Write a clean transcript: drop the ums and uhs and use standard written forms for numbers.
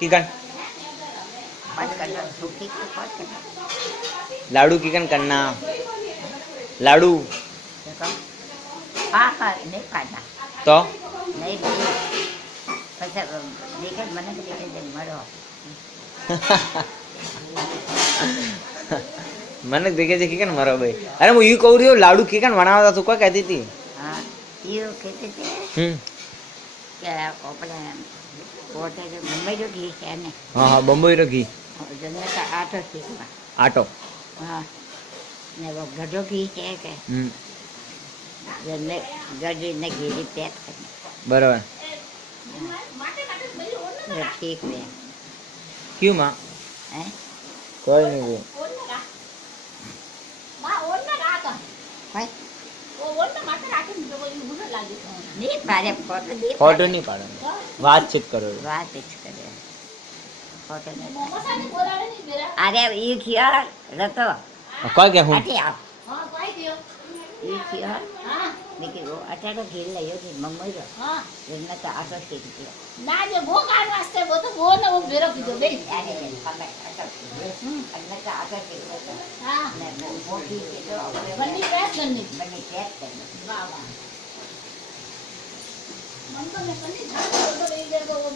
किकन पाँच करना सूखी के पाँच करना लाडू किकन करना लाडू देखो हाँ हाँ नहीं पाना तो नहीं नहीं पैसा देखे मना के देखे जब मरो મને દેખે છે કિકન મારો ભાઈ અરે હું ઈ કહું રહ્યો લાડુ કિકન બનાવતા તું કોઈ કહેતી હતી हाँ ये कहते थे क्या अपने पोते जो मुंबई जो घी है ने હા હા બંબઈનો ઘી जन्म का आटो सीखना આટો हाँ ने वो गधो घी है के जन्म गधे ने घी री पैक करना બરાબર तो ठीक है ક્યું માં हैं કોઈ નહીં ભાઈ भाई नहीं पारे फोटो नहीं ફોટો નહીં પાડવાનો વાતચીત કરો बात इच करे फोटो नहीं अरे ये किया रतो કોઈ કે હું आटे आप ये किया देखिए वो अचानक घेर लियो थी मम्मी रो जन्म का आटो सीख दिया ना जो वो कान वास्ते वो तो वो ना वो बेरो की दो बेल अरे हमें अटक जन्म का आटो सीख दिया हां ने वो की तो बन्नी पैक करनी बनी पैक करनी वाह वाह मन तो मैं कन्नी झाड़ तो ले जाएगा वो